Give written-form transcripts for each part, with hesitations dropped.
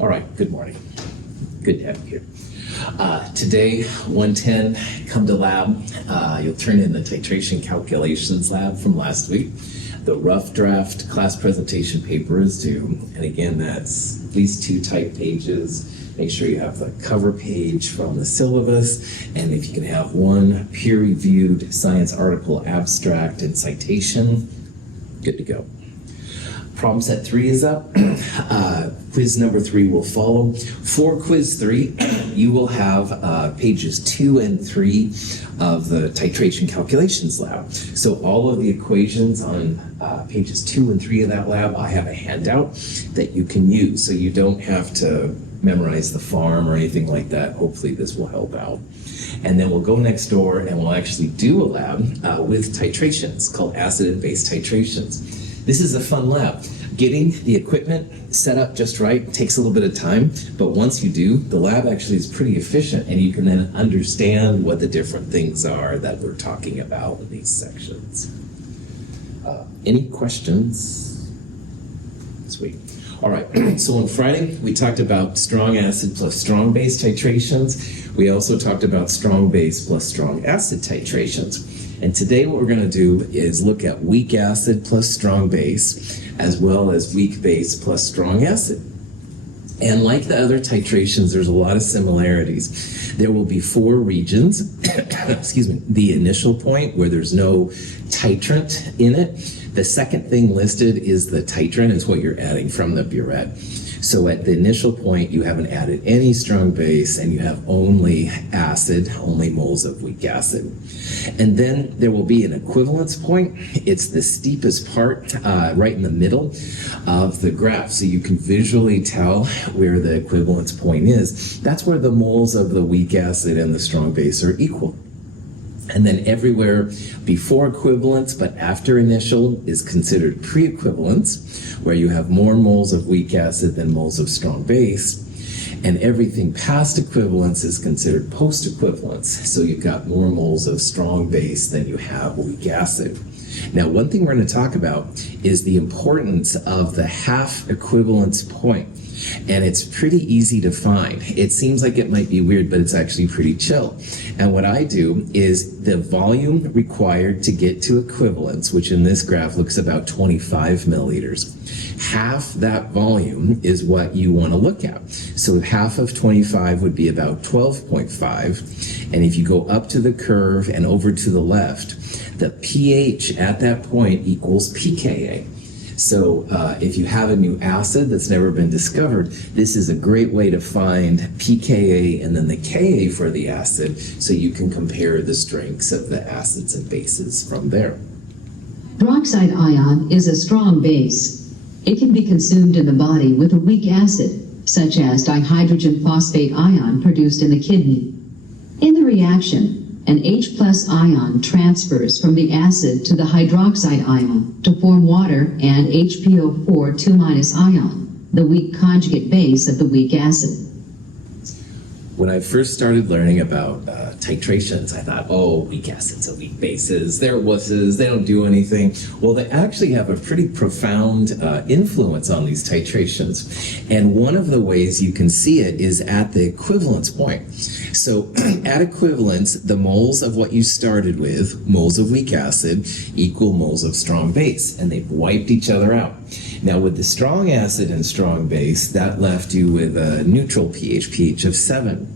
All right, good morning. Good to have you here. Today, 110, come to lab. You'll turn in the titration calculations lab from last week. The rough draft class presentation paper is due. And again, that's at least 2 type pages. Make sure you have the cover page from the syllabus. And if you can have 1 peer-reviewed science article, abstract, and citation, good to go. Problem set 3 is up. Quiz number 3 will follow. For quiz 3, you will have pages 2 and 3 of the titration calculations lab. So all of the equations on pages 2 and 3 of that lab, I have a handout that you can use. So you don't have to memorize the farm or anything like that. Hopefully this will help out. And then we'll go next door and we'll actually do a lab with titrations called acid and base titrations. This is a fun lab. Getting the equipment set up just right takes a little bit of time, but once you do, the lab actually is pretty efficient and you can then understand what the different things are that we're talking about in these sections. Any questions? Sweet. All right, so on Friday, we talked about strong acid plus strong base titrations. We also talked about strong base plus strong acid titrations. And today what we're going to do is look at weak acid plus strong base, as well as weak base plus strong acid. And like the other titrations, there's a lot of similarities. There will be 4 regions. Excuse me. The initial point where there's no titrant in it. The second thing listed is the titrant. It's what you're adding from the burette. So at the initial point, you haven't added any strong base and you have only acid, only moles of weak acid. And then there will be an equivalence point. It's the steepest part right in the middle of the graph. So you can visually tell where the equivalence point is. That's where the moles of the weak acid and the strong base are equal. And then everywhere before equivalence but after initial is considered pre-equivalence, where you have more moles of weak acid than moles of strong base. And everything past equivalence is considered post-equivalence. So you've got more moles of strong base than you have weak acid. Now, one thing we're going to talk about is the importance of the half equivalence point. And it's pretty easy to find. It seems like it might be weird, but it's actually pretty chill. And what I do is the volume required to get to equivalence, which in this graph looks about 25 milliliters. Half that volume is what you want to look at. So half of 25 would be about 12.5. And if you go up to the curve and over to the left, the pH at that point equals pKa. So if you have a new acid that's never been discovered, this is a great way to find pKa and then the Ka for the acid, so you can compare the strengths of the acids and bases from there. Hydroxide ion is a strong base. It can be consumed in the body with a weak acid, such as dihydrogen phosphate ion produced in the kidney. In the reaction, an H+ ion transfers from the acid to the hydroxide ion to form water and HPO4 2- ion, the weak conjugate base of the weak acid. When I first started learning about titrations, I thought, oh, weak acids are weak bases, they're wusses, they don't do anything. Well, they actually have a pretty profound influence on these titrations. And one of the ways you can see it is at the equivalence point. So at equivalence, the moles of what you started with, moles of weak acid, equal moles of strong base, and they've wiped each other out. Now with the strong acid and strong base, that left you with a neutral pH of 7.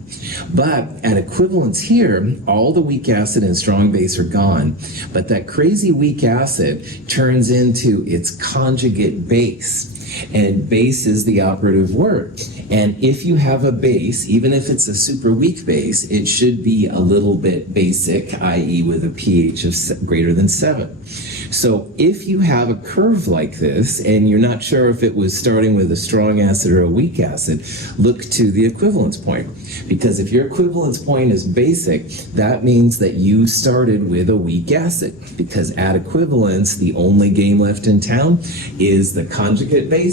But at equivalence here, all the weak acid and strong base are gone, but that crazy weak acid turns into its conjugate base. And base is the operative word. And if you have a base, even if it's a super weak base, it should be a little bit basic, i.e. with a pH of greater than 7. So if you have a curve like this, and you're not sure if it was starting with a strong acid or a weak acid, look to the equivalence point. Because if your equivalence point is basic, that means that you started with a weak acid. Because at equivalence, the only game left in town is the conjugate base.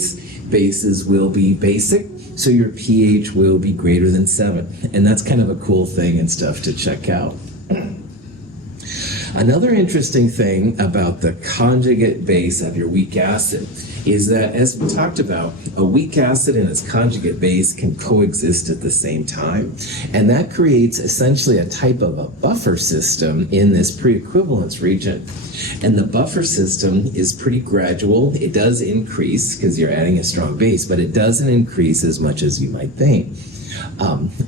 Bases will be basic, so your pH will be greater than 7. And that's kind of a cool thing and stuff to check out. Another interesting thing about the conjugate base of your weak acid is that, as we talked about, a weak acid and its conjugate base can coexist at the same time. And that creates essentially a type of a buffer system in this pre-equivalence region. And the buffer system is pretty gradual. It does increase because you're adding a strong base, but it doesn't increase as much as you might think.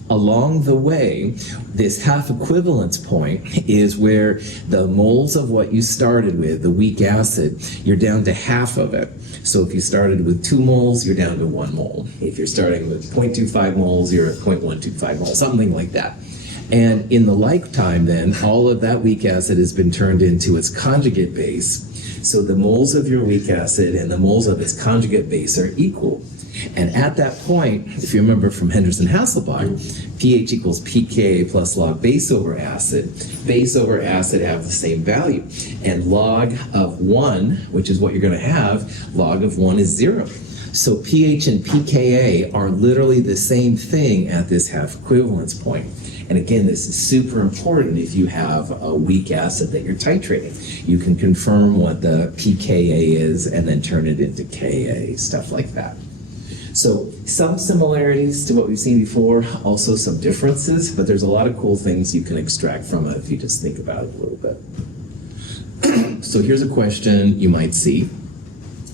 Along the way, this half equivalence point is where the moles of what you started with, the weak acid, you're down to half of it. So if you started with 2 moles, you're down to 1 mole. If you're starting with 0.25 moles, you're at 0.125 moles, something like that. And in the lifetime then, all of that weak acid has been turned into its conjugate base. So the moles of your weak acid and the moles of its conjugate base are equal. And at that point, if you remember from Henderson-Hasselbalch, pH equals pKa plus log base over acid. Base over acid have the same value. And log of 1, which is what you're going to have, log of 1 is 0. So pH and pKa are literally the same thing at this half equivalence point. And again, this is super important if you have a weak acid that you're titrating. You can confirm what the pKa is and then turn it into Ka, stuff like that. So some similarities to what we've seen before, also some differences, but there's a lot of cool things you can extract from it if you just think about it a little bit. So here's a question you might see.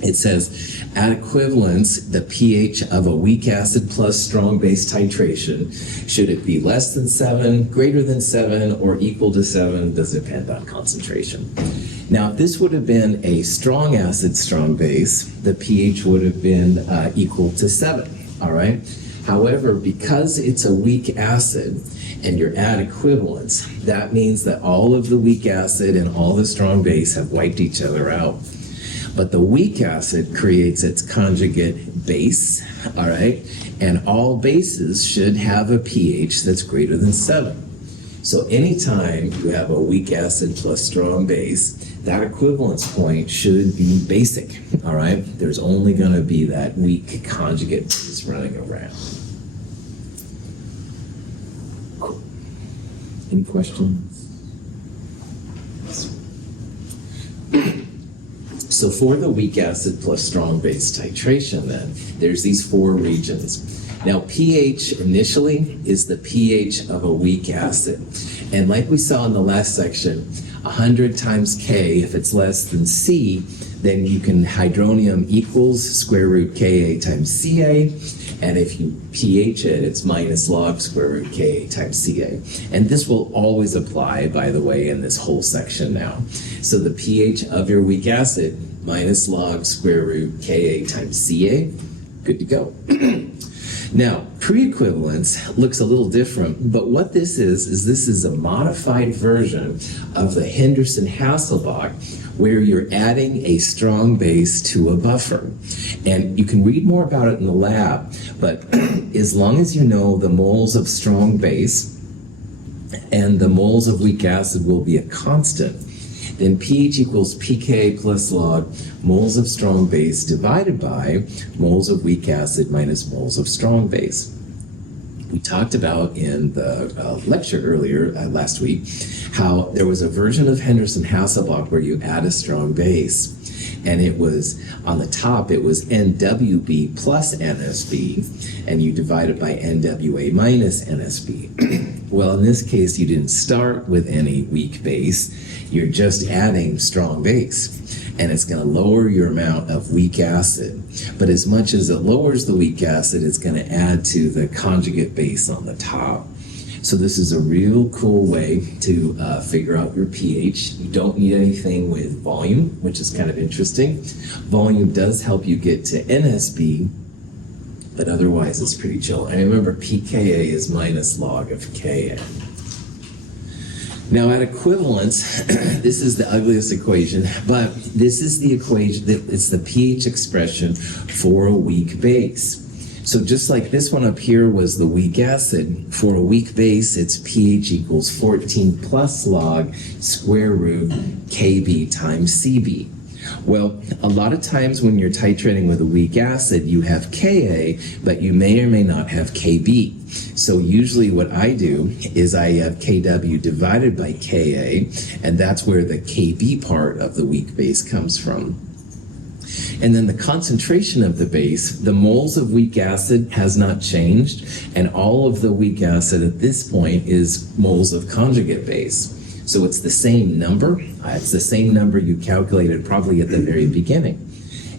It says, at equivalence, the pH of a weak acid plus strong base titration, should it be less than 7, greater than 7, or equal to 7, does depend on concentration. Now, if this would have been a strong acid, strong base, the pH would have been equal to 7, all right? However, because it's a weak acid and you're at equivalence, that means that all of the weak acid and all the strong base have wiped each other out. But the weak acid creates its conjugate base, all right? And all bases should have a pH that's greater than 7. So anytime you have a weak acid plus strong base, that equivalence point should be basic, all right? There's only going to be that weak conjugate base running around. Cool. Any questions? So for the weak acid plus strong base titration then, there's these 4 regions. Now pH initially is the pH of a weak acid. And like we saw in the last section, 100 times K, if it's less than C, then you can hydronium equals square root Ka times Ca. And if you pH it, it's minus log square root Ka times Ca. And this will always apply, by the way, in this whole section now. So the pH of your weak acid, minus log square root Ka times Ca, good to go. Now, pre-equivalence looks a little different, but what this is a modified version of the Henderson-Hasselbalch, where you're adding a strong base to a buffer. And you can read more about it in the lab, but as long as you know the moles of strong base and the moles of weak acid will be a constant, then pH equals pK plus log moles of strong base divided by moles of weak acid minus moles of strong base. We talked about in the lecture earlier last week how there was a version of Henderson-Hasselbalch where you add a strong base, and it was on the top it was NWB plus NSB, and you divide it by NWA minus NSB. Well, in this case you didn't start with any weak base, you're just adding strong base. And it's going to lower your amount of weak acid. But as much as it lowers the weak acid, it's going to add to the conjugate base on the top. So this is a real cool way to figure out your pH. You don't need anything with volume, which is kind of interesting. Volume does help you get to NSB, but otherwise it's pretty chill. And remember, pKa is minus log of Ka. Now at equivalence, this is the ugliest equation, but this is the equation, it's the pH expression for a weak base. So just like this one up here was the weak acid, for a weak base, its pH equals 14 plus log square root Kb times Cb. Well, a lot of times when you're titrating with a weak acid, you have Ka, but you may or may not have Kb. So usually what I do is I have Kw divided by Ka, and that's where the Kb part of the weak base comes from. And then the concentration of the base, the moles of weak acid has not changed, and all of the weak acid at this point is moles of conjugate base. So it's the same number. It's the same number you calculated probably at the very beginning.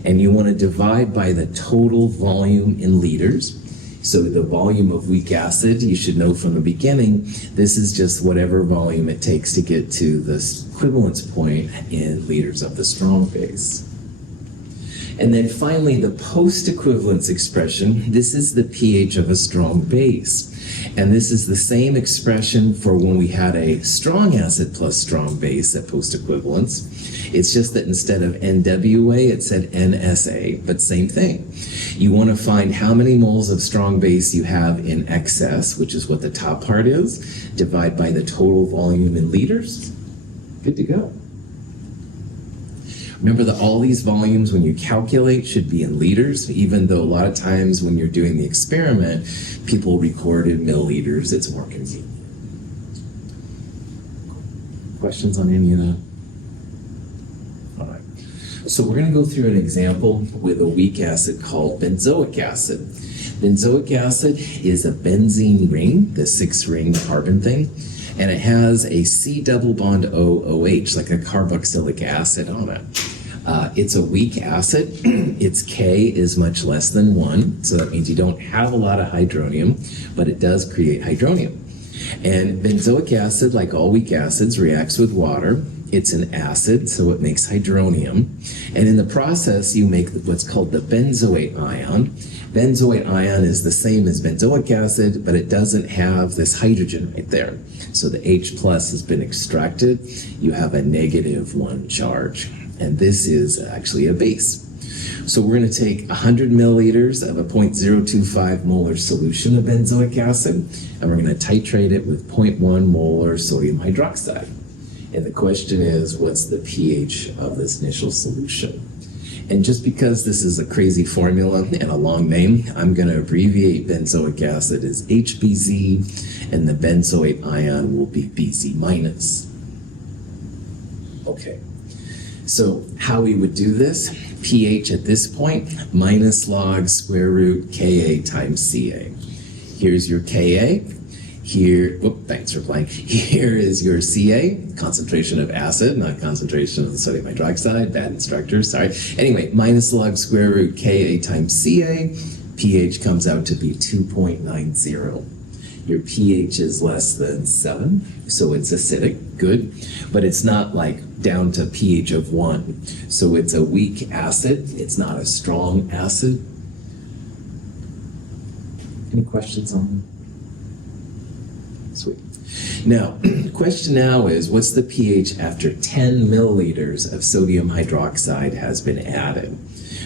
And you want to divide by the total volume in liters. So the volume of weak acid, you should know from the beginning, this is just whatever volume it takes to get to the equivalence point in liters of the strong base. And then finally, the post-equivalence expression, this is the pH of a strong base. And this is the same expression for when we had a strong acid plus strong base at post-equivalence. It's just that instead of NWA, it said NSA, but same thing. You want to find how many moles of strong base you have in excess, which is what the top part is, divide by the total volume in liters. Good to go. Remember that all these volumes, when you calculate, should be in liters, even though a lot of times when you're doing the experiment, people record in milliliters. It's more convenient. Questions on any of that? All right. So we're going to go through an example with a weak acid called benzoic acid. Benzoic acid is a benzene ring, the 6-ring carbon thing, and it has a C double bond OOH, like a carboxylic acid on it. It's a weak acid. Its K is much less than 1, so that means you don't have a lot of hydronium, but it does create hydronium. And benzoic acid, like all weak acids, reacts with water. It's an acid, so it makes hydronium. And in the process, you make what's called the benzoate ion. Benzoate ion is the same as benzoic acid, but it doesn't have this hydrogen right there. So the H plus has been extracted. You have a -1 charge. And this is actually a base. So we're going to take 100 milliliters of a 0.025 molar solution of benzoic acid, and we're going to titrate it with 0.1 molar sodium hydroxide. And the question is, what's the pH of this initial solution? And just because this is a crazy formula and a long name, I'm going to abbreviate benzoic acid as HBZ, and the benzoate ion will be BZ minus. Okay. So how we would do this, pH at this point, minus log square root Ka times Ca. Here's your Ka. Here, thanks for playing. Here is your Ca, concentration of acid, not concentration of the sodium hydroxide, bad instructor, sorry. Anyway, minus log square root Ka times Ca, pH comes out to be 2.90. Your pH is less than 7, so it's acidic, good, but it's not like down to pH of 1. So it's a weak acid, it's not a strong acid. Any questions on that? Sweet. Now, the question now is, what's the pH after 10 milliliters of sodium hydroxide has been added?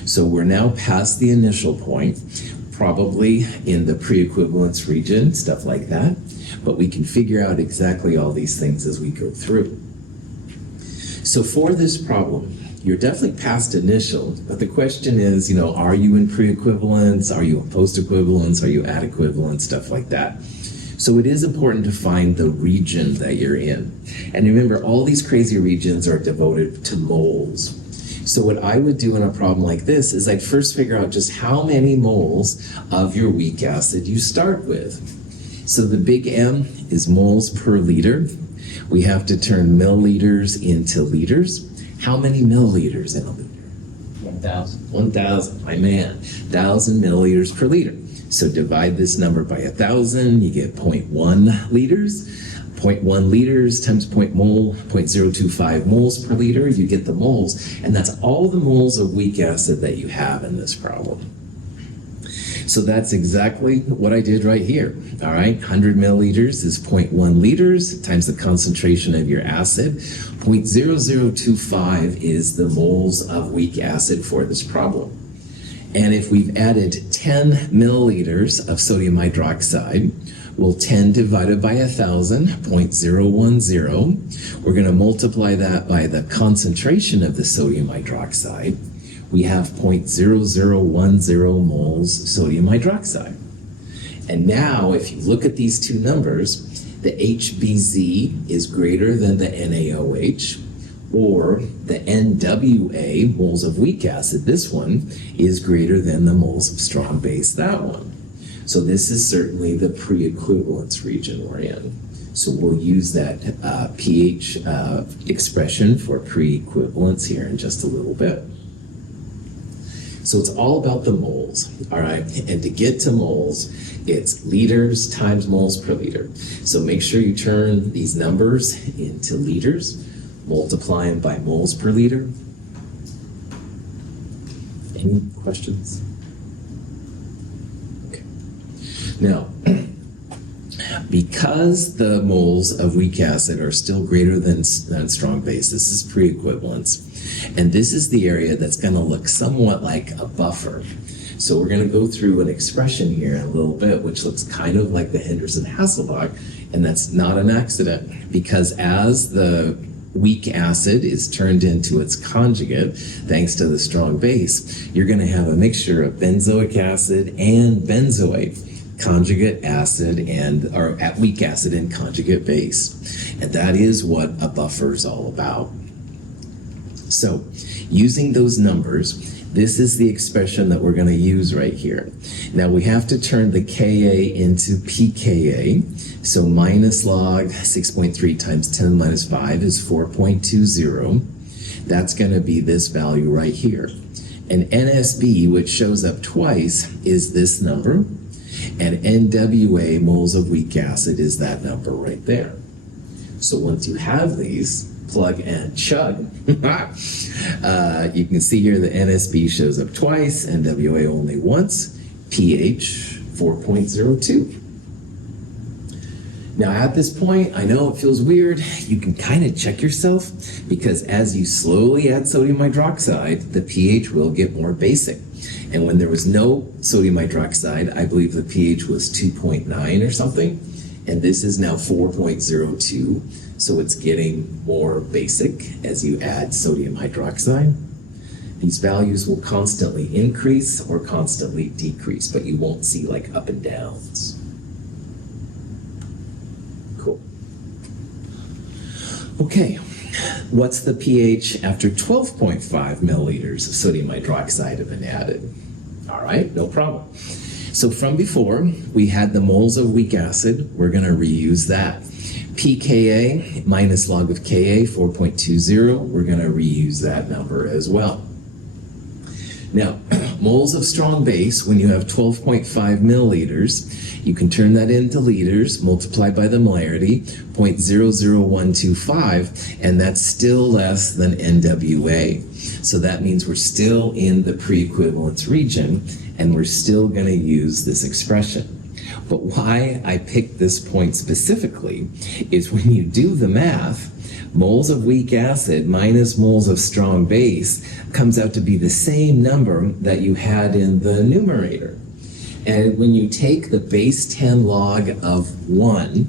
So we're now past the initial point, probably in the pre-equivalence region, stuff like that, but we can figure out exactly all these things as we go through. So for this problem, you're definitely past initial, but the question is, are you in pre-equivalence? Are you in post-equivalence? Are you at equivalence? Stuff like that. So it is important to find the region that you're in. And remember, all these crazy regions are devoted to moles. So what I would do in a problem like this is I'd first figure out just how many moles of your weak acid you start with. So the big M is moles per liter. We have to turn milliliters into liters. How many milliliters in a liter? 1,000. 1,000, my man. 1,000 milliliters per liter. So divide this number by 1,000, you get 0.1 liters. 0.1 liters times 0.025 moles per liter, you get the moles, and that's all the moles of weak acid that you have in this problem. So that's exactly what I did right here. All right, 100 milliliters is 0.1 liters times the concentration of your acid. 0.0025 is the moles of weak acid for this problem. And if we've added 10 milliliters of sodium hydroxide, well, 10 divided by 1,000, 0.010. We're going to multiply that by the concentration of the sodium hydroxide. We have 0.0010 moles sodium hydroxide. And now, if you look at these two numbers, the HBZ is greater than the NaOH. or the NWA, moles of weak acid, this one, is greater than the moles of strong base, that one. So this is certainly the pre-equivalence region we're in. So we'll use that pH expression for pre-equivalence here in just a little bit. So it's all about the moles, all right? And to get to moles, it's liters times moles per liter. So make sure you turn these numbers into liters, multiply them by moles per liter. Any questions? Okay. Now, because the moles of weak acid are still greater than strong base, this is pre-equivalence. And this is the area that's going to look somewhat like a buffer. So we're going to go through an expression here in a little bit, which looks kind of like the Henderson-Hasselbalch, and that's not an accident, because as the weak acid is turned into its conjugate, thanks to the strong base, you're going to have a mixture of benzoic acid and benzoate, conjugate acid or weak acid and conjugate base. And that is what a buffer is all about. So using those numbers, this is the expression that we're going to use right here. Now we have to turn the Ka into pKa. So minus log 6.3 times 10 to the minus 5 is 4.20. That's going to be this value right here. And NSB, which shows up twice, is this number. And NWA, moles of weak acid, is that number right there. So once you have these, plug and chug. You can see here the NSB shows up twice, NWA only once, pH 4.02. Now at this point, I know it feels weird, you can kind of check yourself, because as you slowly add sodium hydroxide, the pH will get more basic. And when there was no sodium hydroxide, I believe the pH was 2.9 or something, and this is now 4.02. So it's getting more basic as you add sodium hydroxide. These values will constantly increase or constantly decrease, but you won't see like up and downs. Cool. Okay, what's the pH after 12.5 milliliters of sodium hydroxide have been added? All right, no problem. So from before, we had the moles of weak acid. We're going to reuse that. pKa minus log of Ka, 4.20, we're going to reuse that number as well. Now, moles of strong base, when you have 12.5 milliliters, you can turn that into liters, multiplied by the molarity, 0.00125, and that's still less than NWA. So that means we're still in the pre-equivalence region, and we're still going to use this expression. But why I picked this point specifically is when you do the math, moles of weak acid minus moles of strong base comes out to be the same number that you had in the numerator. And when you take the base 10 log of 1,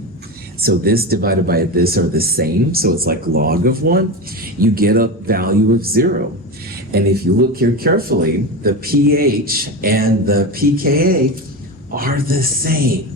so this divided by this are the same, so it's like log of 1, you get a value of 0. And if you look here carefully, the pH and the pKa are the same.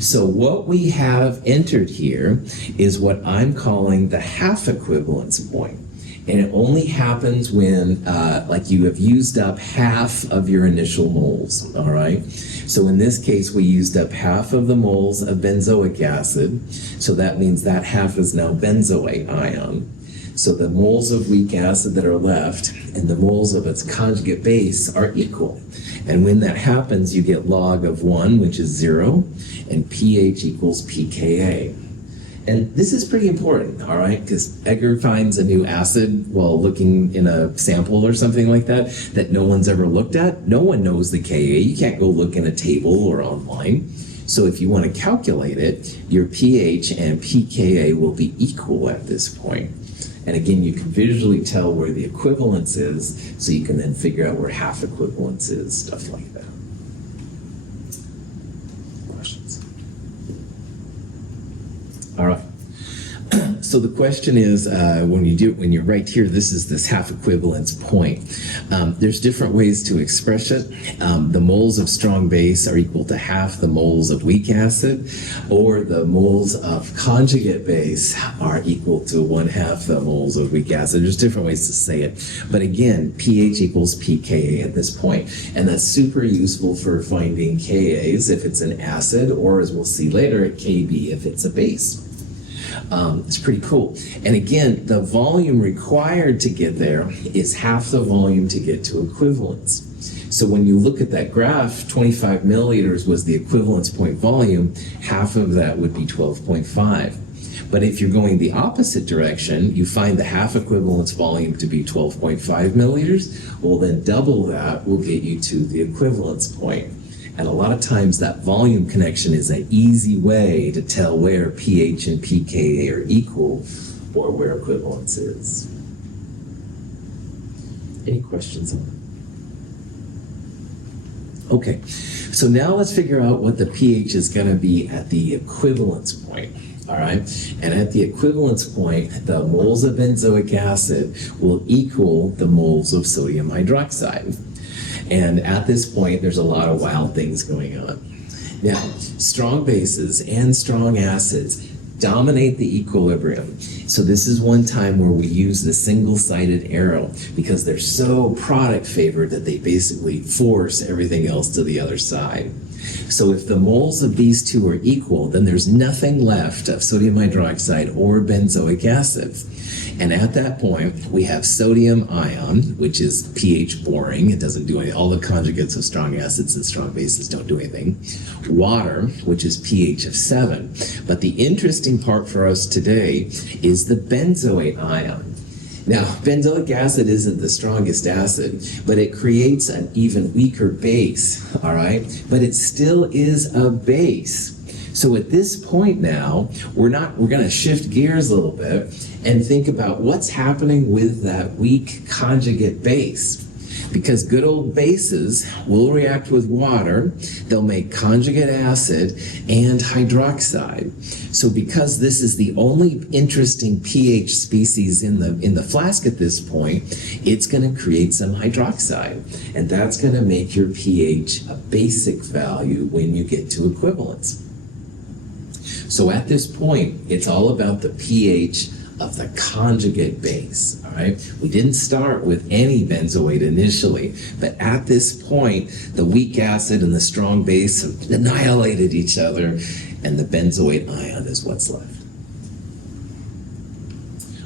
So what we have entered here is what I'm calling the half equivalence point. And it only happens when like you have used up half of your initial moles, all right? So in this case, we used up half of the moles of benzoic acid. So that means that half is now benzoate ion. So the moles of weak acid that are left and the moles of its conjugate base are equal. And when that happens, you get log of 1, which is 0, and pH equals pKa. And this is pretty important, all right, because Edgar finds a new acid while looking in a sample or something like that no one's ever looked at. No one knows the Ka. You can't go look in a table or online. So if you want to calculate it, your pH and pKa will be equal at this point. And again, you can visually tell where the equivalence is, so you can then figure out where half equivalence is, stuff like that. Questions? All right. So the question is, when you're right here, this is this half equivalence point. There's different ways to express it. The moles of strong base are equal to half the moles of weak acid, or the moles of conjugate base are equal to 1/2 the moles of weak acid. There's different ways to say it. But again, pH equals pKa at this point. And that's super useful for finding Kas if it's an acid, or as we'll see later, Kb if it's a base. It's pretty cool. And again, the volume required to get there is half the volume to get to equivalence. So when you look at that graph, 25 milliliters was the equivalence point volume, half of that would be 12.5. But if you're going the opposite direction, you find the half equivalence volume to be 12.5 milliliters, well then double that will get you to the equivalence point. And a lot of times that volume connection is an easy way to tell where pH and pKa are equal or where equivalence is. Any questions on that? Okay, so now let's figure out what the pH is going to be at the equivalence point. All right, and at the equivalence point, the moles of benzoic acid will equal the moles of sodium hydroxide. And at this point, there's a lot of wild things going on. Now, strong bases and strong acids dominate the equilibrium. So this is one time where we use the single-sided arrow because they're so product favored that they basically force everything else to the other side. So if the moles of these two are equal, then there's nothing left of sodium hydroxide or benzoic acid. And at that point, we have sodium ion, which is pH boring. It doesn't do anything. All the conjugates of strong acids and strong bases don't do anything. Water, which is pH of 7. But the interesting part for us today is the benzoate ion. Now, benzoic acid isn't the strongest acid, but it creates an even weaker base, all right? But it still is a base. So at this point now, we're going to shift gears a little bit and think about what's happening with that weak conjugate base. Because good old bases will react with water, they'll make conjugate acid and hydroxide. So because this is the only interesting pH species in the flask at this point, it's going to create some hydroxide. And that's going to make your pH a basic value when you get to equivalence. So at this point, it's all about the pH of the conjugate base, all right? We didn't start with any benzoate initially, but at this point, the weak acid and the strong base have annihilated each other, and the benzoate ion is what's left.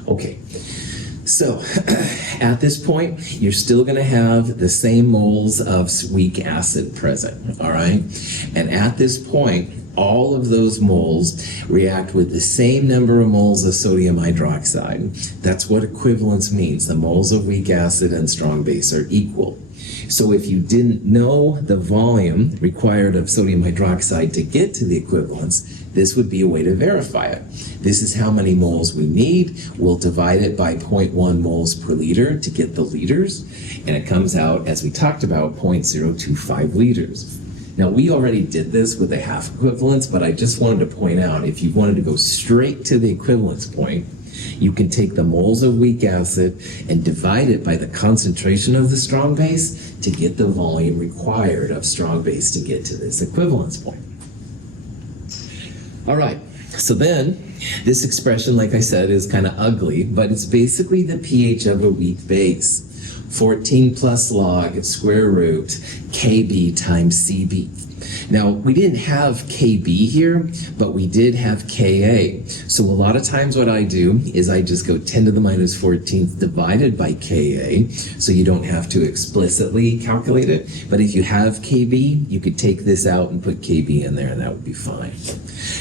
Okay, so at this point, you're still going to have the same moles of weak acid present, all right? And at this point, all of those moles react with the same number of moles of sodium hydroxide. That's what equivalence means. The moles of weak acid and strong base are equal. So if you didn't know the volume required of sodium hydroxide to get to the equivalence, this would be a way to verify it. This is how many moles we need. We'll divide it by 0.1 moles per liter to get the liters, and it comes out, as we talked about, 0.025 liters. Now, we already did this with a half equivalence, but I just wanted to point out, if you wanted to go straight to the equivalence point, you can take the moles of weak acid and divide it by the concentration of the strong base to get the volume required of strong base to get to this equivalence point. All right, so then this expression, like I said, is kind of ugly, but it's basically the pH of a weak base. 14 plus log square root Kb times Cb. Now, we didn't have Kb here, but we did have Ka. So a lot of times what I do is I just go 10 to the minus 14th divided by Ka, so you don't have to explicitly calculate it. But if you have Kb, you could take this out and put Kb in there, and that would be fine.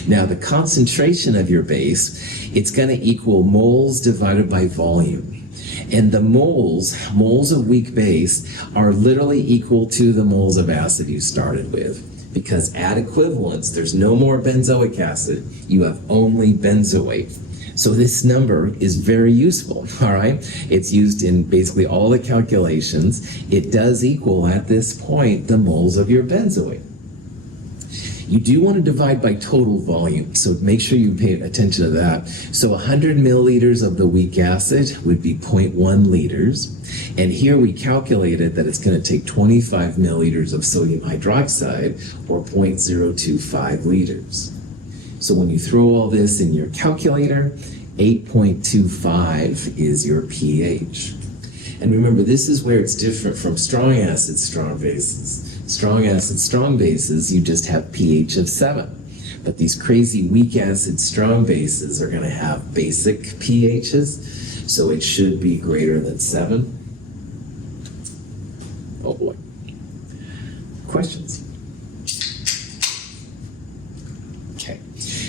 Now, the concentration of your base, it's going to equal moles divided by volume. And the moles of weak base, are literally equal to the moles of acid you started with. Because at equivalence, there's no more benzoic acid. You have only benzoate. So this number is very useful, all right? It's used in basically all the calculations. It does equal, at this point, the moles of your benzoate. You do want to divide by total volume, so make sure you pay attention to that. So 100 milliliters of the weak acid would be 0.1 liters. And here we calculated that it's going to take 25 milliliters of sodium hydroxide, or 0.025 liters. So when you throw all this in your calculator, 8.25 is your pH. And remember, this is where it's different from strong acid, strong bases. Strong acid, strong bases, you just have pH of 7. But these crazy weak acid, strong bases are going to have basic pHs, so it should be greater than 7. Oh boy. Questions? Okay.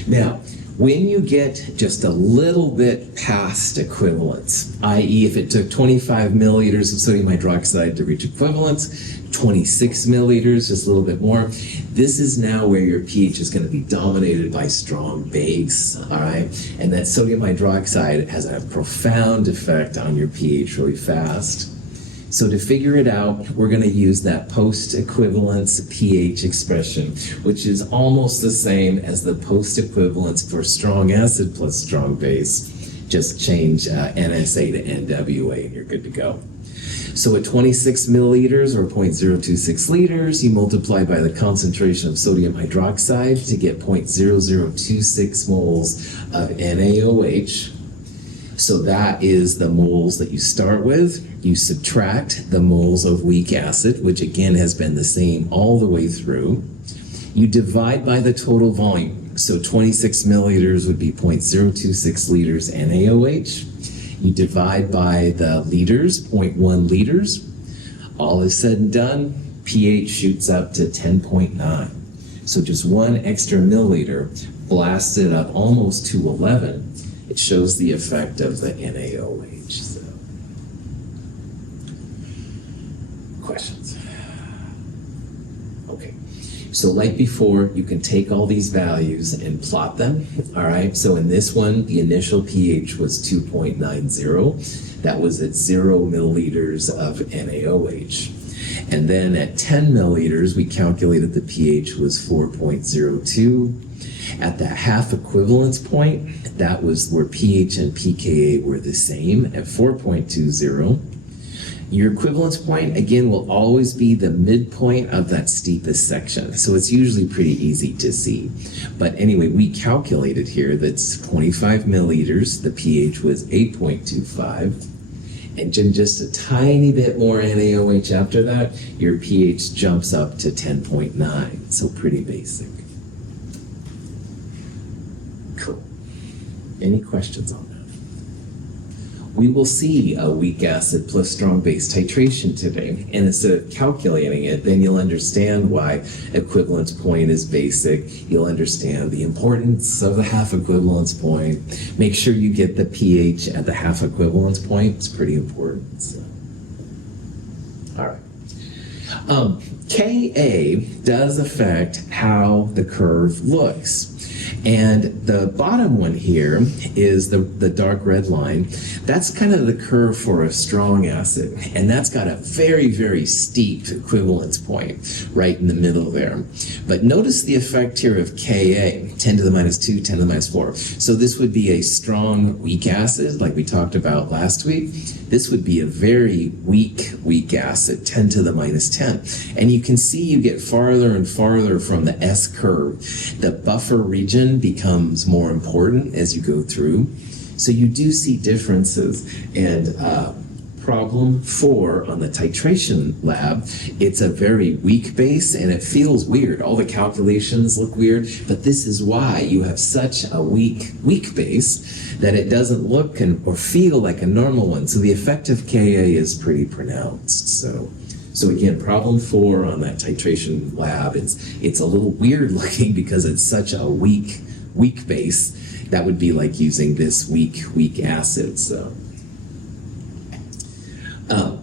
Now, when you get just a little bit past equivalence, i.e. if it took 25 milliliters of sodium hydroxide to reach equivalence, 26 milliliters, just a little bit more, this is now where your pH is going to be dominated by strong base, all right? And that sodium hydroxide has a profound effect on your pH really fast. So to figure it out, we're going to use that post-equivalence pH expression, which is almost the same as the post-equivalence for strong acid plus strong base. Just change NSA to NWA and you're good to go. So at 26 milliliters, or 0.026 liters, you multiply by the concentration of sodium hydroxide to get 0.0026 moles of NaOH. So that is the moles that you start with. You subtract the moles of weak acid, which again has been the same all the way through. You divide by the total volume. So 26 milliliters would be 0.026 liters NaOH. You divide by the liters, 0.1 liters. All is said and done, pH shoots up to 10.9. So just 1 extra milliliter blasted up almost to 11. It shows the effect of the NaOH. So, questions? Okay. So like before, you can take all these values and plot them. All right. So in this one, the initial pH was 2.90. That was at 0 milliliters of NaOH. And then at 10 milliliters, we calculated the pH was 4.02. At that half equivalence point, that was where pH and pKa were the same at 4.20. Your equivalence point, again, will always be the midpoint of that steepest section. So it's usually pretty easy to see. But anyway, we calculated here that's 25 milliliters. The pH was 8.25. And just a tiny bit more NaOH after that, your pH jumps up to 10.9. So pretty basic. Cool. Any questions on that? We will see a weak acid plus strong base titration today, and instead of calculating it, then you'll understand why equivalence point is basic. You'll understand the importance of the half equivalence point. Make sure you get the pH at the half equivalence point. It's pretty important. So. All right. Ka does affect how the curve looks. And the bottom one here is the dark red line. That's kind of the curve for a strong acid. And that's got a very, very steep equivalence point right in the middle there. But notice the effect here of Ka, 10 to the minus 2, 10 to the minus 4. So this would be a strong weak acid, like we talked about last week. This would be a very weak acid, 10 to the minus 10. And you can see you get farther and farther from the S curve. The buffer region becomes more important as you go through. So you do see differences. And problem 4 on the titration lab, it's a very weak base and it feels weird. All the calculations look weird, but this is why you have such a weak base that it doesn't look or feel like a normal one. So the effect of Ka is pretty pronounced. So again, problem 4 on that titration lab, it's a little weird looking because it's such a weak base. That would be like using this weak acid. So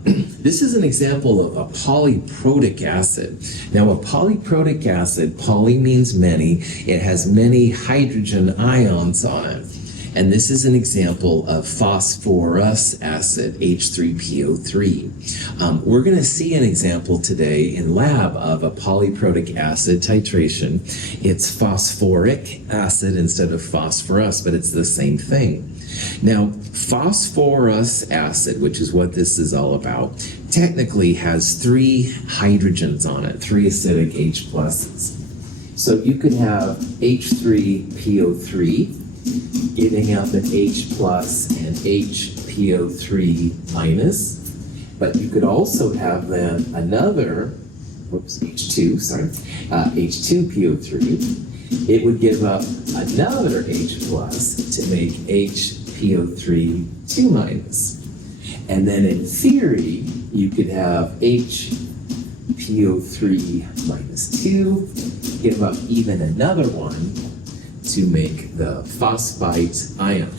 this is an example of a polyprotic acid. Now a polyprotic acid, poly means many, it has many hydrogen ions on it. And this is an example of phosphorus acid, H3PO3. We're going to see an example today in lab of a polyprotic acid titration. It's phosphoric acid instead of phosphorus, but it's the same thing. Now, phosphorus acid, which is what this is all about, technically has 3 hydrogens on it, 3 acidic H pluses. So you could have H3PO3 giving up an H plus and HPO3 minus, but you could also have then another, H2PO3. It would give up another H plus to make HPO3 2 minus. And then in theory, you could have HPO3 minus 2, give up even another one to make the phosphite ion.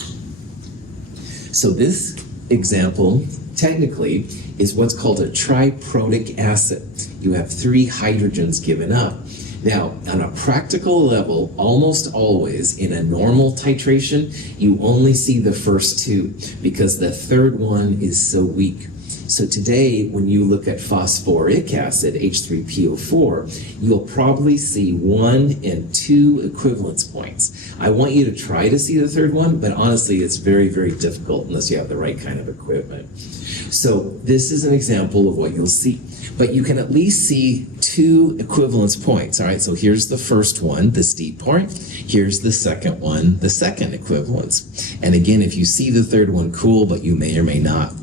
So this example technically is what's called a triprotic acid. You have 3 hydrogens given up. Now, on a practical level, almost always in a normal titration, you only see the first 2 because the third one is so weak. So today, when you look at phosphoric acid, H3PO4, you'll probably see 1 and 2 equivalence points. I want you to try to see the third one, but honestly, it's very, very difficult unless you have the right kind of equipment. So this is an example of what you'll see. But you can at least see 2 equivalence points. All right, so here's the first one, the steep point. Here's the second one, the second equivalence. And again, if you see the third one, cool, but you may or may not.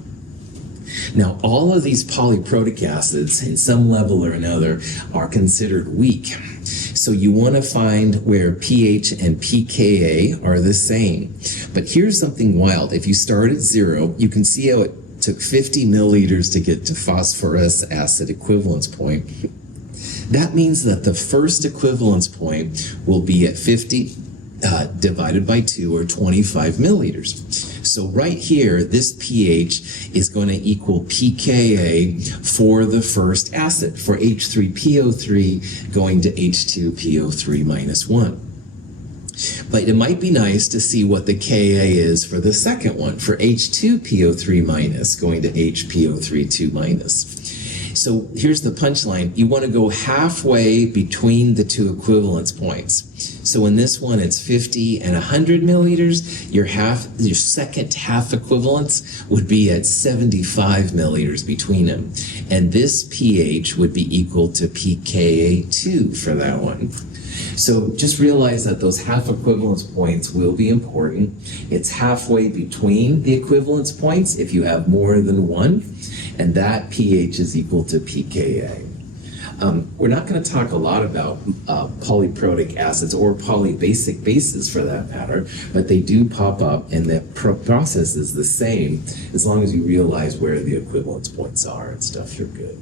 Now, all of these polyprotic acids, in some level or another, are considered weak. So you want to find where pH and pKa are the same. But here's something wild. If you start at 0, you can see how it took 50 milliliters to get to phosphorus acid equivalence point. That means that the first equivalence point will be at 50 divided by 2, or 25 milliliters. So right here, this pH is going to equal pKa for the first acid, for H3PO3 going to H2PO3 minus 1. But it might be nice to see what the Ka is for the second one, for H2PO3 minus going to HPO3 2 minus. So here's the punchline. You want to go halfway between the 2 equivalence points. So in this one, it's 50 and 100 milliliters. Your second half equivalence would be at 75 milliliters between them. And this pH would be equal to pKa2 for that one. So just realize that those half equivalence points will be important. It's halfway between the equivalence points if you have more than one, and that pH is equal to pKa. We're not going to talk a lot about polyprotic acids or polybasic bases for that matter, but they do pop up, and the process is the same as long as you realize where the equivalence points are and stuff, you're good.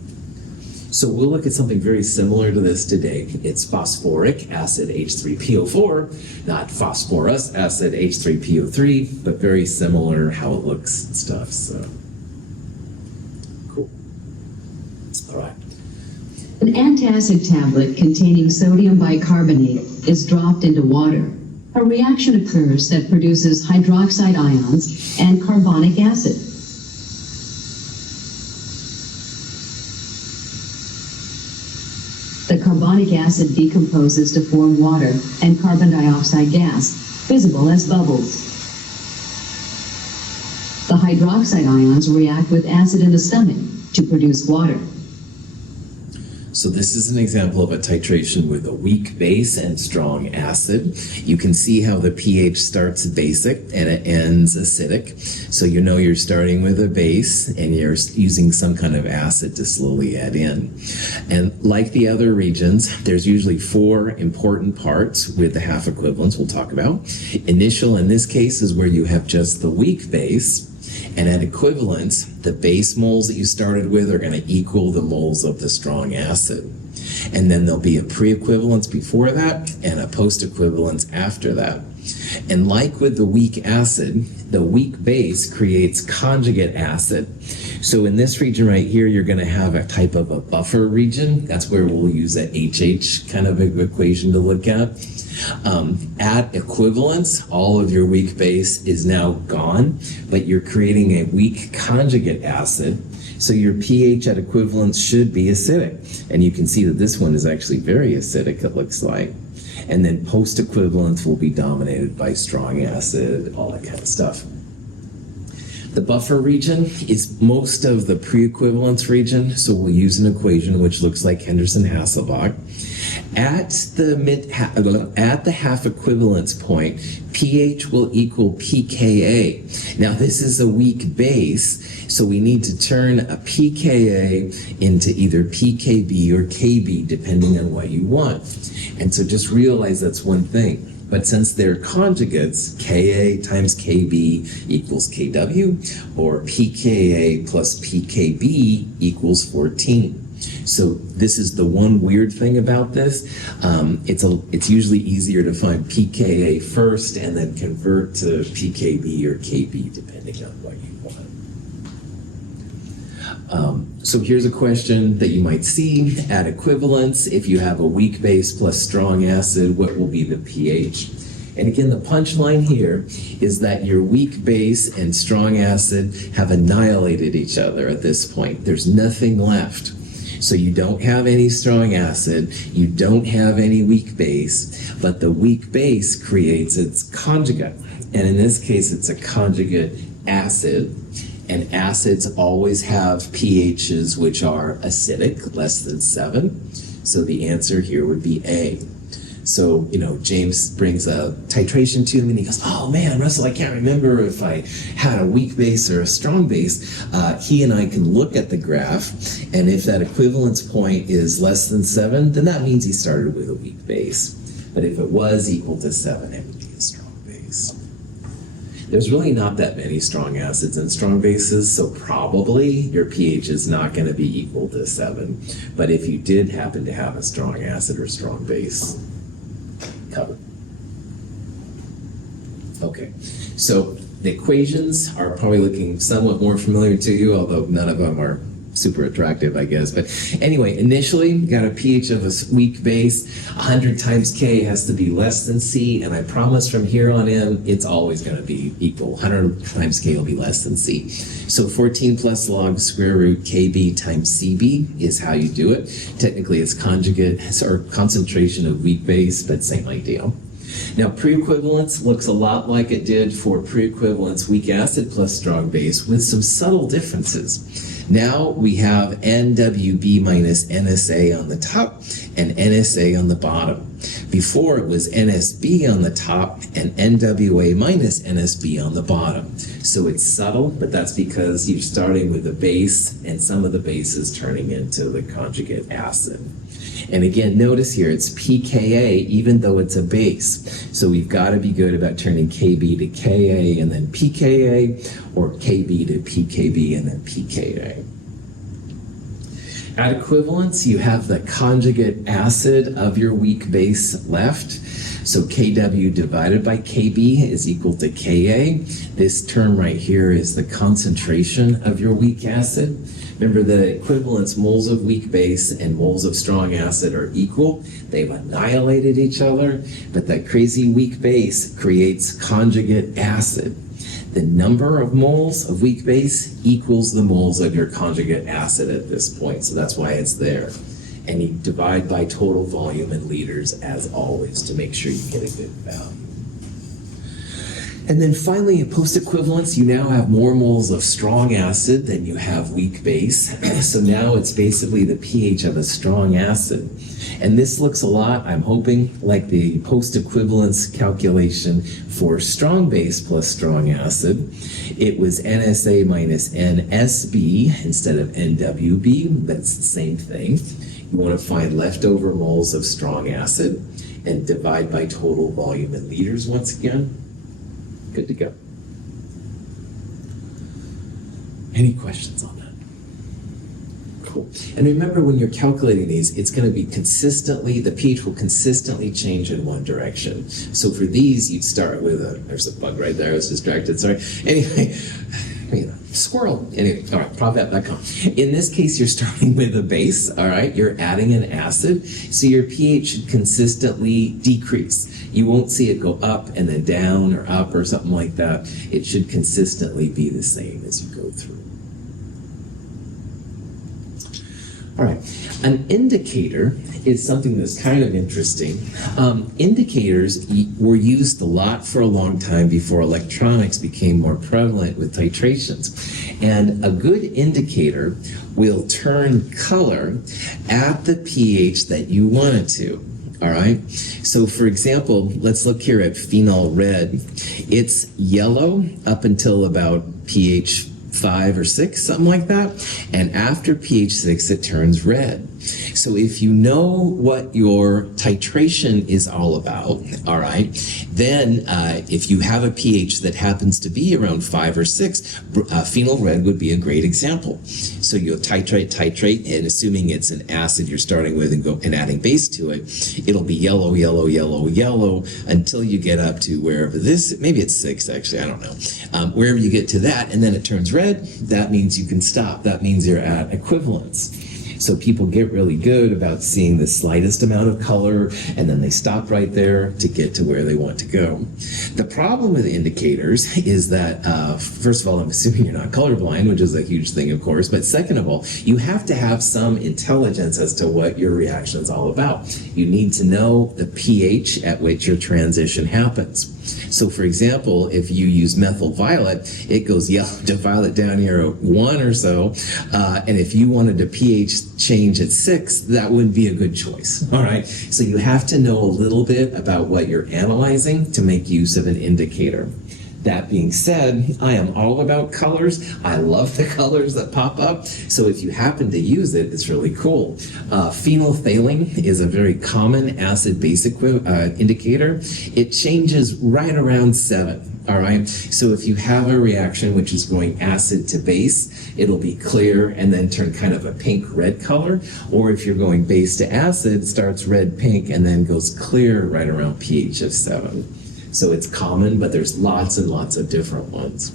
So we'll look at something very similar to this today. It's phosphoric acid H3PO4, not phosphorus acid H3PO3, but very similar how it looks and stuff. So, cool. All right. An antacid tablet containing sodium bicarbonate is dropped into water. A reaction occurs that produces hydroxide ions and carbonic acid. The carbonic acid decomposes to form water and carbon dioxide gas, visible as bubbles. The hydroxide ions react with acid in the stomach to produce water. So this is an example of a titration with a weak base and strong acid. You can see how the pH starts basic and it ends acidic. So you know you're starting with a base and you're using some kind of acid to slowly add in. And like the other regions, there's usually 4 important parts with the half equivalents we'll talk about. Initial in this case is where you have just the weak base. And at equivalence, the base moles that you started with are going to equal the moles of the strong acid. And then there'll be a pre-equivalence before that and a post-equivalence after that. And like with the weak acid, the weak base creates conjugate acid. So in this region right here, you're going to have a type of a buffer region. That's where we'll use a HH kind of equation to look at. At equivalence, all of your weak base is now gone, but you're creating a weak conjugate acid. So your pH at equivalence should be acidic. And you can see that this one is actually very acidic, it looks like. And then post-equivalence will be dominated by strong acid, all that kind of stuff. The buffer region is most of the pre-equivalence region, so we'll use an equation which looks like Henderson-Hasselbalch. At the half equivalence point, pH will equal pKa. Now this is a weak base, so we need to turn a pKa into either pKb or Kb, depending on what you want. And so just realize that's one thing. But since they're conjugates, Ka times Kb equals Kw, or pKa plus pKb equals 14. So this is the one weird thing about this. It's usually easier to find pKa first and then convert to pKb or Kb, depending on what you want. So here's a question that you might see. At equivalence, if you have a weak base plus strong acid, what will be the pH? And again, the punchline here is that your weak base and strong acid have annihilated each other at this point. There's nothing left. So you don't have any strong acid, you don't have any weak base, but the weak base creates its conjugate. And in this case, it's a conjugate acid. And acids always have pHs which are acidic, less than 7. So the answer here would be A. So, James brings a titration to him and he goes, oh man, Russell, I can't remember if I had a weak base or a strong base. He and I can look at the graph, and if that equivalence point is less than 7, then that means he started with a weak base. But if it was equal to 7, it would be a strong base. There's really not that many strong acids and strong bases, so probably your pH is not going to be equal to 7. But if you did happen to have a strong acid or strong base, covered. Okay, so the equations are probably looking somewhat more familiar to you, although none of them are super attractive, I guess. But anyway, initially, you got a pH of a weak base. 100 times K has to be less than C, and I promise from here on in, it's always going to be equal. 100 times K will be less than C. So 14 plus log square root KB times CB is how you do it. Technically, it's conjugate or concentration of weak base, but same idea. Now, pre-equivalence looks a lot like it did for pre-equivalence weak acid plus strong base with some subtle differences. Now we have NWB minus NSA on the top and NSA on the bottom. Before it was NSB on the top and NWA minus NSB on the bottom. So it's subtle, but that's because you're starting with a base and some of the base is turning into the conjugate acid. And again, notice here, it's pKa even though it's a base. So we've got to be good about turning Kb to Ka and then pKa, or Kb to pKb and then pKa. At equivalence, you have the conjugate acid of your weak base left. So Kw divided by Kb is equal to Ka. This term right here is the concentration of your weak acid. Remember, the equivalence moles of weak base and moles of strong acid are equal. They've annihilated each other, but that crazy weak base creates conjugate acid. The number of moles of weak base equals the moles of your conjugate acid at this point, so that's why it's there. And you divide by total volume in liters as always to make sure you get a good value. And then finally, in post-equivalence, you now have more moles of strong acid than you have weak base. So now it's basically the pH of a strong acid. And this looks a lot, I'm hoping, like the post-equivalence calculation for strong base plus strong acid. It was NSA minus NSB instead of NWB. That's the same thing. You want to find leftover moles of strong acid and divide by total volume in liters once again. Good to go. Any questions on that? cool. And remember, when you're calculating these, it's going to be consistently, the pH will consistently change in one direction. So for these, you'd start with there's a bug right there, I was distracted, sorry. Anyway, squirrel. Anyway, all right, profit.com. In this case, you're starting with a base, all right? You're adding an acid, so your pH should consistently decrease. You won't see it go up and then down or up or something like that. It should consistently be the same as you go through. All right, an indicator is something that's kind of interesting. Indicators were used a lot for a long time before electronics became more prevalent with titrations. And a good indicator will turn color at the pH that you want it to. All right, so for example, let's look here at phenol red. It's yellow up until about pH 5 or 6, something like that. And after pH 6, it turns red. So if you know what your titration is all about, all right, then if you have a pH that happens to be around 5 or 6, phenol red would be a great example. So you'll titrate, and assuming it's an acid you're starting with and adding base to it, it'll be yellow, yellow, yellow, yellow until you get up to wherever maybe it's 6 actually, I don't know. Wherever you get to that, and then it turns red, that means you can stop. That means you're at equivalence. So people get really good about seeing the slightest amount of color, and then they stop right there to get to where they want to go. The problem with indicators is that, first of all, I'm assuming you're not colorblind, which is a huge thing, of course, but second of all, you have to have some intelligence as to what your reaction is all about. You need to know the pH at which your transition happens. So for example, if you use methyl violet, it goes yellow to violet down here at 1 or so, and if you wanted a pH change at 6, that wouldn't be a good choice. All right, so you have to know a little bit about what you're analyzing to make use of an indicator. That being said, I am all about colors. I love the colors that pop up. So if you happen to use it, it's really cool. Phenolphthalein is a very common acid-base indicator. It changes right around 7. All right, so if you have a reaction which is going acid to base, it'll be clear and then turn kind of a pink-red color. Or if you're going base to acid, it starts red-pink and then goes clear right around pH of 7. So it's common, but there's lots and lots of different ones.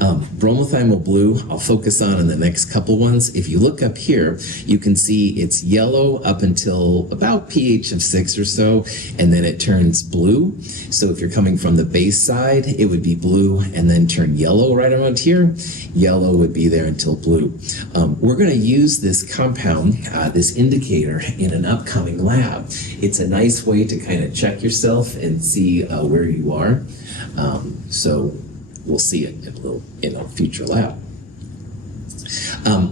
Bromothymol blue, I'll focus on in the next couple ones. If you look up here, you can see it's yellow up until about pH of 6 or so, and then it turns blue. So if you're coming from the base side, it would be blue and then turn yellow right around here. Yellow would be there until blue. We're going to use this compound, this indicator, in an upcoming lab. It's a nice way to kind of check yourself and see where you are. So we'll see it in a future lab.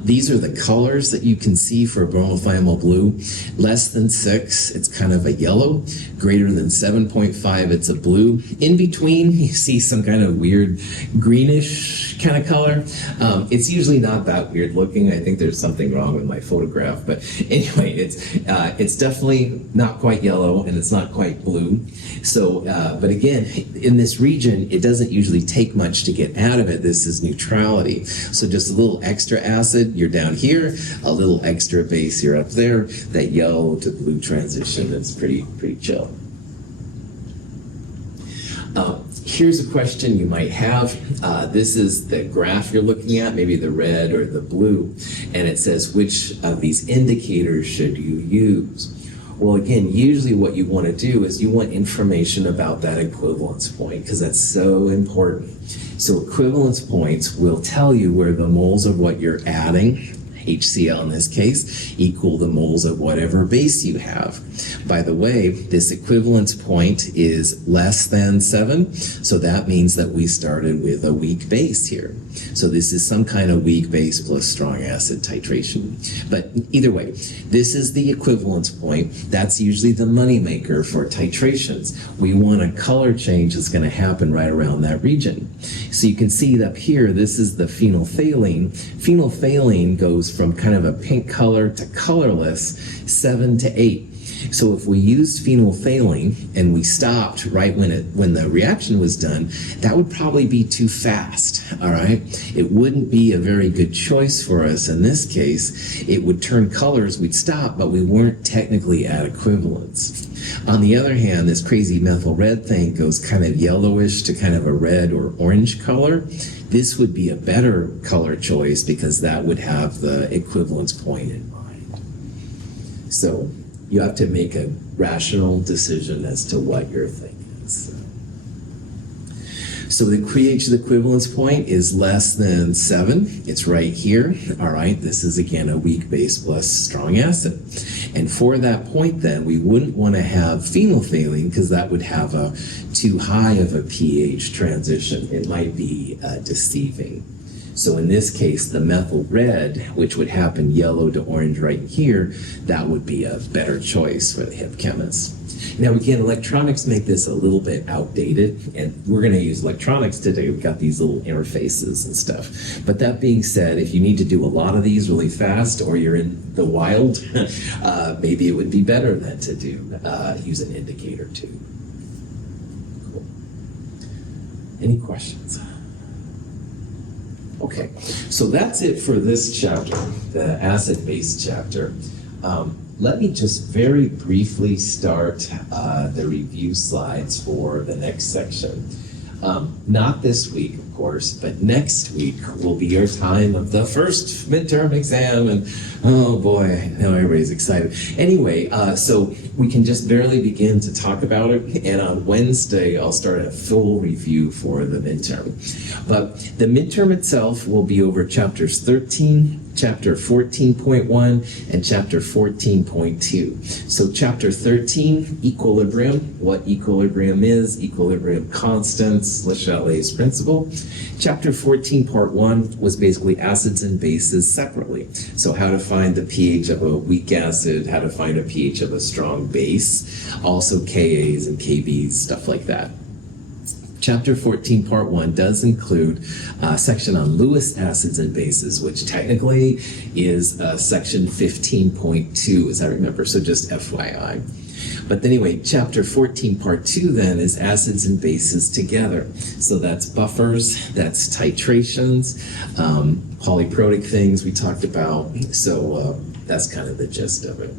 These are the colors that you can see for bromothymol blue. Less than 6, it's kind of a yellow. Greater than 7.5, it's a blue. In between, you see some kind of weird greenish kind of color. It's usually not that weird looking. I think there's something wrong with my photograph. But anyway, it's definitely not quite yellow, and it's not quite blue. So, but again, in this region, it doesn't usually take much to get out of it. This is neutrality. So just a little extra acid, you're down here. A little extra base, you're up there. That yellow to blue transition, that's pretty chill. Here's a question you might have. This is the graph you're looking at, maybe the red or the blue, and it says which of these indicators should you use? Well, again, usually what you want to do is you want information about that equivalence point, because that's so important. So equivalence points will tell you where the moles of what you're adding, HCl in this case, equal the moles of whatever base you have. By the way, this equivalence point is less than 7, so that means that we started with a weak base here. So this is some kind of weak base plus strong acid titration. But either way, this is the equivalence point. That's usually the moneymaker for titrations. We want a color change that's going to happen right around that region. So you can see up here, this is the phenolphthalein. Phenolphthalein goes from kind of a pink color to colorless, 7 to 8. So if we used phenolphthalein and we stopped right when the reaction was done, that would probably be too fast, all right? It wouldn't be a very good choice for us in this case. It would turn colors, we'd stop, but we weren't technically at equivalence. On the other hand, this crazy methyl red thing goes kind of yellowish to kind of a red or orange color. This would be a better color choice because that would have the equivalence point in mind. So you have to make a rational decision as to what your thing is. So the pH equivalence point is less than 7. It's right here. All right, this is again a weak base plus strong acid. And for that point then, we wouldn't want to have phenolphthalein because that would have a too high of a pH transition. It might be deceiving. So in this case, the methyl red, which would happen yellow to orange right here, that would be a better choice for the hip chemist. Now again, electronics make this a little bit outdated, and we're going to use electronics today. We've got these little interfaces and stuff. But that being said, if you need to do a lot of these really fast, or you're in the wild, maybe it would be better than to use an indicator tube. Cool. Any questions? Okay, so that's it for this chapter, the acid-base chapter. Let me just very briefly start the review slides for the next section. Not this week, of course, but next week will be your time of the first midterm exam, and oh boy, I know everybody's excited. Anyway, so we can just barely begin to talk about it, and on Wednesday I'll start a full review for the midterm. But the midterm itself will be over chapters 13, chapter 14.1, and chapter 14.2. So chapter 13, equilibrium, what equilibrium is, equilibrium constants, Le Chatelier's principle. Chapter 14, part 1 was basically acids and bases separately. So how to find the pH of a weak acid, how to find a pH of a strong base, also Kas and Kbs, stuff like that. Chapter 14, part 1 does include a section on Lewis acids and bases, which technically is section 15.2, as I remember, so just FYI. But anyway, chapter 14, part 2 then is acids and bases together. So that's buffers, that's titrations, polyprotic things we talked about. So that's kind of the gist of it.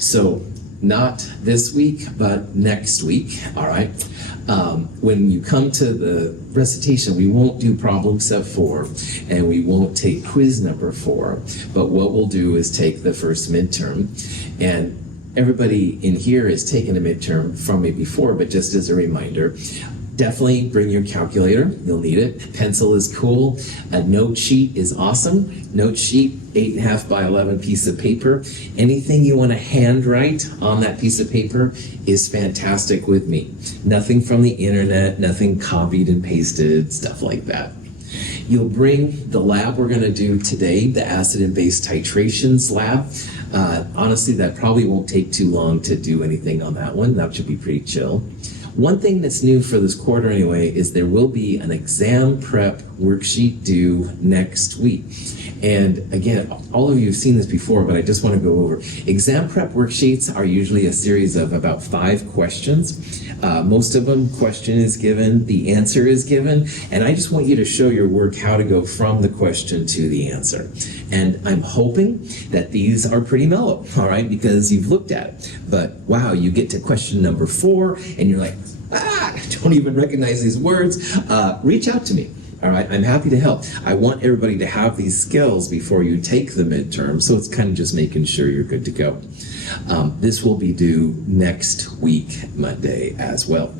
So not this week, but next week, all right? When you come to the recitation, we won't do problem set 4, and we won't take quiz number 4, but what we'll do is take the first midterm, and everybody in here has taken a midterm from me before, but just as a reminder, definitely bring your calculator. You'll need it. Pencil is cool. A note sheet is awesome. Note sheet, 8.5 by 11 piece of paper. Anything you want to handwrite on that piece of paper is fantastic with me. Nothing from the internet, nothing copied and pasted, stuff like that. You'll bring the lab we're going to do today, the acid and base titrations lab. Honestly, that probably won't take too long to do anything on that one. That should be pretty chill. One thing that's new for this quarter anyway is there will be an exam prep worksheet due next week. And again, all of you have seen this before, but I just want to go over. Exam prep worksheets are usually a series of about 5 questions. Most of them, question is given, the answer is given, and I just want you to show your work how to go from the question to the answer. And I'm hoping that these are pretty mellow, all right, because you've looked at it. But wow, you get to question number 4, and you're like, I don't even recognize these words. Reach out to me. All right, I'm happy to help. I want everybody to have these skills before you take the midterm, so it's kind of just making sure you're good to go. This will be due next week, Monday, as well.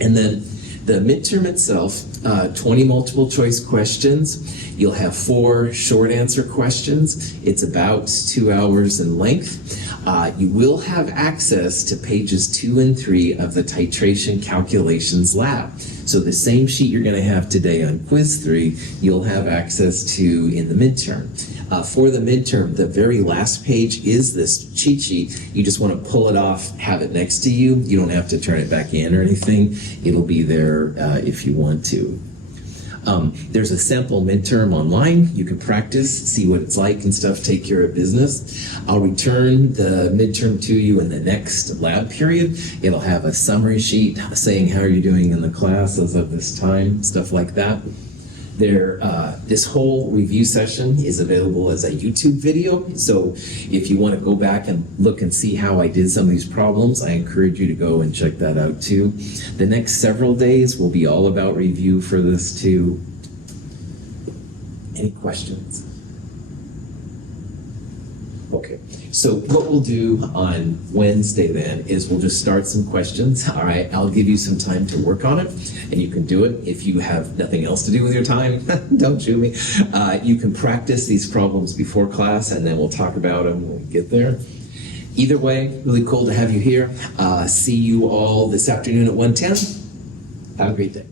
And then the midterm itself, 20 multiple choice questions. You'll have 4 short answer questions. It's about 2 hours in length. You will have access to pages 2 and 3 of the titration calculations lab. So the same sheet you're going to have today on quiz 3, you'll have access to in the midterm. For the midterm, the very last page is this cheat sheet. You just want to pull it off, have it next to you. You don't have to turn it back in or anything. It'll be there if you want to. There's a sample midterm online. You can practice, see what it's like and stuff, take care of business. I'll return the midterm to you in the next lab period. It'll have a summary sheet saying how you're doing in the class as of this time, stuff like that. This whole review session is available as a YouTube video, so if you want to go back and look and see how I did some of these problems, I encourage you to go and check that out too. The next several days will be all about review for this too. Any questions? Okay, so what we'll do on Wednesday then is we'll just start some questions. All right, I'll give you some time to work on it, and you can do it. If you have nothing else to do with your time, don't shoot me. You can practice these problems before class, and then we'll talk about them when we get there. Either way, really cool to have you here. See you all this afternoon at 1:10. Have a great day.